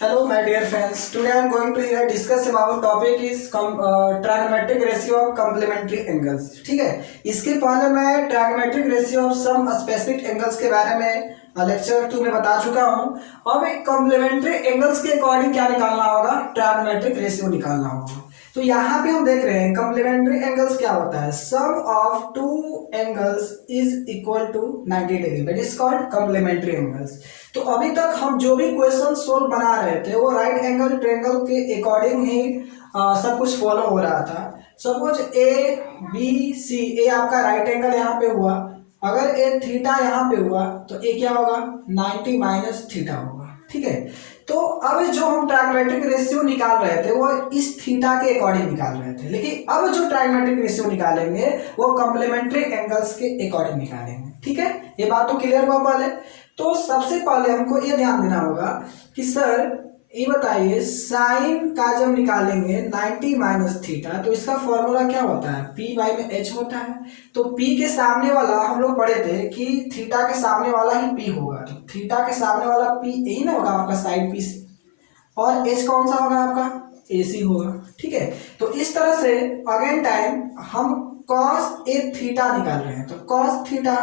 Hello, my dear friends. Today I am going to here discuss about topic is trigonometric ratio of complementary angles. ठीक है, इसके पहले मैं trigonometric ratio of some specific angles के बारे में lecture 2 में बता चुका हूँ। अब एक कॉम्प्लीमेंट्री एंगल्स के अकॉर्डिंग क्या निकालना होगा, ट्रायगोनोमेट्रिक रेशियो निकालना होगा। तो यहाँ पे हम देख रहे हैं कॉम्प्लीमेंट्री एंगल्स क्या होता है, sum of two angles is equal to 90 degree, that is called complementary angles. तो अभी तक हम जो भी क्वेश्चन सोल्व बना रहे थे वो राइट एंगल ट्रायंगल के अकॉर्डिंग ही सब कुछ फॉलो हो रहा था। सपोज ए बी सी, ए आपका राइट एंगल यहाँ पे हुआ, अगर ए थीटा यहाँ पे हुआ तो ए क्या होगा 90 माइनस थीटा होगा। ठीक है, तो अब जो हम ट्रायगोनोमेट्रिक रेशियो निकाल रहे थे वो इस थीटा के अकॉर्डिंग निकाल रहे थे, लेकिन अब जो ट्रायगोनोमेट्रिक रेशियो निकालेंगे वो कॉम्प्लीमेंट्री एंगल्स के अकॉर्डिंग निकालेंगे। ठीक है, ये बात तो क्लियर हुआ पहले। तो सबसे पहले हमको ये ध्यान देना होगा कि सर ये बताइए साइन का जब निकालेंगे 90 माइनस थीटा तो इसका फॉर्मूला क्या होता है, पी बाई में एच होता है। तो पी के सामने वाला हम लोग पढ़े थे कि थीटा के सामने वाला ही पी होगा, तो थीटा के सामने वाला पी यही ना होगा आपका साइड पी से, और एच कौन सा होगा आपका ए सी होगा। ठीक है, तो इस तरह से अगेन टाइम हम कॉस ए थीटा निकाल रहे हैं, तो cos theta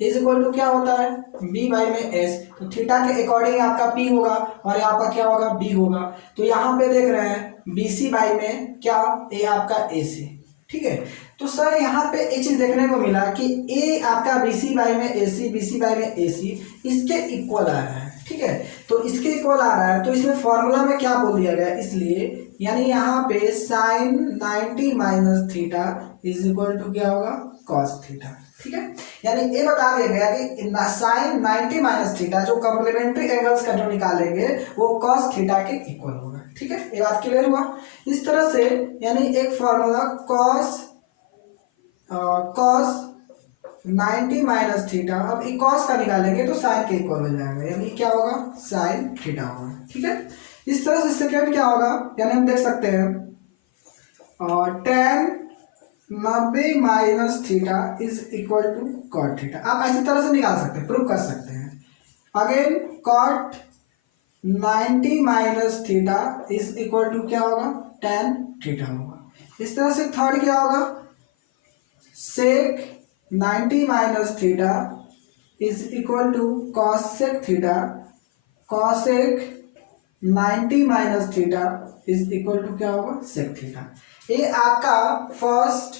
is equal to क्या होता है बी बाई में एस। तो थीटा के अकॉर्डिंग आपका पी होगा और यहाँ पर क्या होगा बी होगा। तो यहाँ पे देख रहे हैं बी सी बाई में क्या ए आपका ए सी। ठीक है, तो सर यहाँ पे एक चीज देखने को मिला कि ए आपका बी सी बाई में ए सी, बी सी बाई में ए सी इसके इक्वल आ रहा है। ठीक है, तो इसके इक्वल आ रहा है तो इसमें फॉर्मूला में क्या बोल दिया गया, इसलिए यानी यहाँ पे sine 90 minus theta is equal to क्या होगा कॉस थीटा। ठीक है, यानी ये बता दिया गया कि साइन 90 माइनस थीटा जो कॉम्प्लीमेंट्री एंगल्स का जो निकालेंगे वो कॉस थीटा के इक्वल होगा। ठीक है, ये बात क्लियर हुआ। इस तरह से यानी एक फॉर्मूला कॉस 90 माइनस थीटा, अब ये कॉस का निकालेंगे तो साइन के इक्वल हो जाएगा, यानी क्या होगा साइन थीटा होगा। ठीक है, इस तरह से सेकेंड क्या होगा, यानी हम देख सकते हैं tan 90 minus theta is equal to cot theta. आप ऐसी तरह से निकाल सकते हैं, प्रूव कर सकते हैं। Again cot 90 minus theta is equal to क्या होगा tan थीटा होगा। इस तरह से थर्ड क्या होगा sec 90 minus theta is equal to cosec theta, cosec 90 minus theta is equal to क्या होगा सेक थीटा। ये आपका फर्स्ट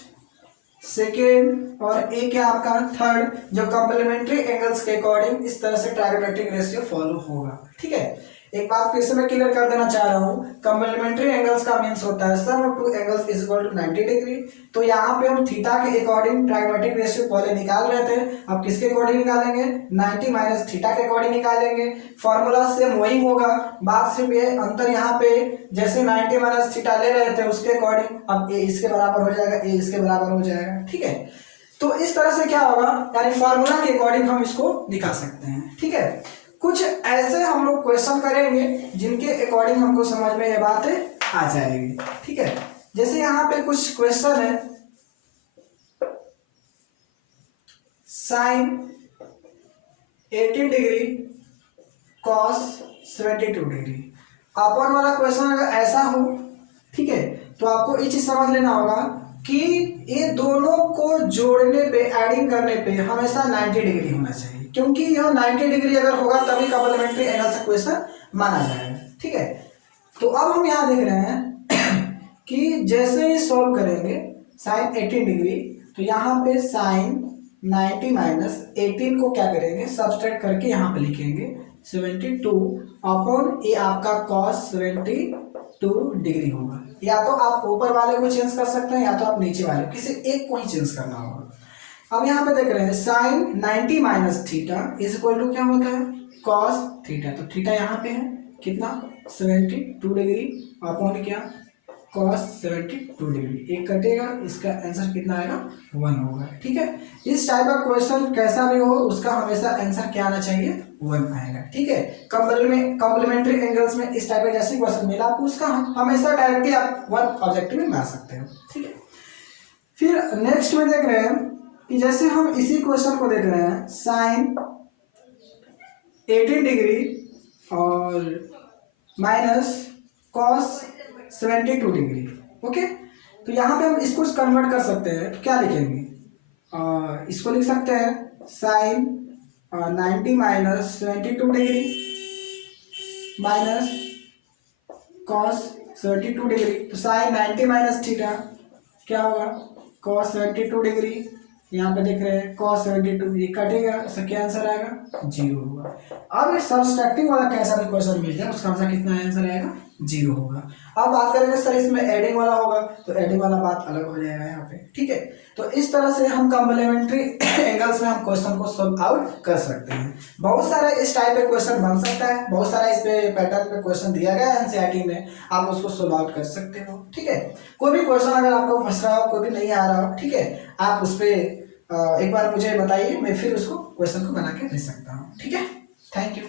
सेकेंड और ए क्या आपका थर्ड जो कॉम्प्लीमेंट्री एंगल्स के अकॉर्डिंग इस तरह से ट्रायगोनोमेट्रिक रेशियो फॉलो होगा। ठीक है, एक बात फिर से मैं क्लियर कर देना चाह रहा हूँ, कॉम्प्लीमेंट्री एंगल्स का मीन्स होता है sum of two angles is equal to 90 degree. तो यहाँ पे हम थीटा के अकॉर्डिंग ट्रायगोनोमेट्रिक रेशियो पहले निकाल रहे थे, अब किसके अकॉर्डिंग निकालेंगे 90 माइनस थीटा के अकॉर्डिंग निकालेंगे। फॉर्मूला सेम वही होगा, बात सिर्फ ये अंतर यहाँ पे जैसे 90 माइनस थीटा ले रहे थे उसके अकॉर्डिंग अब ए इसके बराबर हो जाएगा, ए इसके बराबर हो जाएगा। ठीक है, तो इस तरह से क्या होगा यानी फॉर्मूला के अकॉर्डिंग हम इसको दिखा सकते हैं। ठीक है, कुछ ऐसे हम लोग क्वेश्चन करेंगे जिनके अकॉर्डिंग हमको समझ में ये बातें आ जाएगी। ठीक है, जैसे यहाँ पे कुछ क्वेश्चन है साइन 80 डिग्री कॉस 72 डिग्री, अपन वाला क्वेश्चन अगर ऐसा हो, ठीक है, तो आपको ये चीज समझ लेना होगा कि ये दोनों को जोड़ने पे एडिंग करने पे हमेशा 90 डिग्री होना चाहिए, क्योंकि यह 90 डिग्री अगर होगा तभी कॉम्प्लीमेंट्री एंगल से क्वेश्चन माना जाएगा। ठीक है, तो अब हम यहाँ देख रहे हैं कि जैसे ही सॉल्व करेंगे साइन 18 डिग्री तो यहाँ पे साइन 90 माइनस 18 को क्या करेंगे सब्सट्रैक्ट करके यहाँ पे लिखेंगे 72 अपॉन ये आपका कॉस 72 डिग्री होगा। या तो आप ऊपर वाले को चेंज कर सकते हैं या तो आप नीचे वाले किसी एक को ही चेंज करना होगा। अब यहाँ पे देख रहे हैं sine 90 minus theta is equal to क्या होता है कॉस थीटा, तो थीटा यहाँ पे है कितना 72 डिग्री अपॉन क्या कॉस 72 डिग्री, एक कटेगा इसका आंसर कितना आएगा 1 होगा। ठीक है, इस टाइप का क्वेश्चन कैसा भी हो उसका हमेशा आंसर क्या आना चाहिए 1 आएगा। ठीक है, कॉम्प्लीमेंट्री एंगल्स में इस टाइप का जैसे क्वेश्चन मिला आपको उसका हमेशा डायरेक्टली आप 1 ऑब्जेक्टिव में मार सकते हो। ठीक है, फिर नेक्स्ट में देख रहे हैं कि जैसे हम इसी क्वेश्चन को देख रहे हैं साइन 18 डिग्री और माइनस कॉस 72 डिग्री। ओके, तो यहाँ पे हम इसको कन्वर्ट कर सकते हैं, तो क्या लिखेंगे, इसको लिख सकते हैं sine 90 minus 72 degree minus cos 72 degree. तो साइन 90 माइनस थीटा क्या होगा, कॉस 72 डिग्री। यहाँ पे देख रहे हैं कॉस 72, ये कटेगा, इसका क्या आंसर आएगा, 0 होगा। अब सब्सट्रैक्टिंग वाला कैसा भी क्वेश्चन मिल जाए उसका आंसर कितना आंसर आएगा, 0 होगा। अब बात करेंगे सर इसमें एडिंग वाला होगा, तो एडिंग वाला बात अलग हो जाएगा यहाँ पे, ठीक है। तो इस तरह से हम कॉम्प्लीमेंट्री एंगल्स में हम क्वेश्चन को सॉल्व आउट कर सकते हैं। बहुत सारा इस टाइप पे क्वेश्चन बन सकता है, बहुत सारा इस पे पैटर्न पे क्वेश्चन दिया गया है एनसीईआरटी में, आप उसको सॉल्व आउट कर सकते हो, ठीक है। कोई भी क्वेश्चन अगर आपको फंस रहा हो, कोई भी नहीं आ रहा हो, ठीक है, आप उस पर एक बार मुझे बताइए, मैं फिर उसको क्वेश्चन को बना के दे सकता हूँ, ठीक है। Thank you.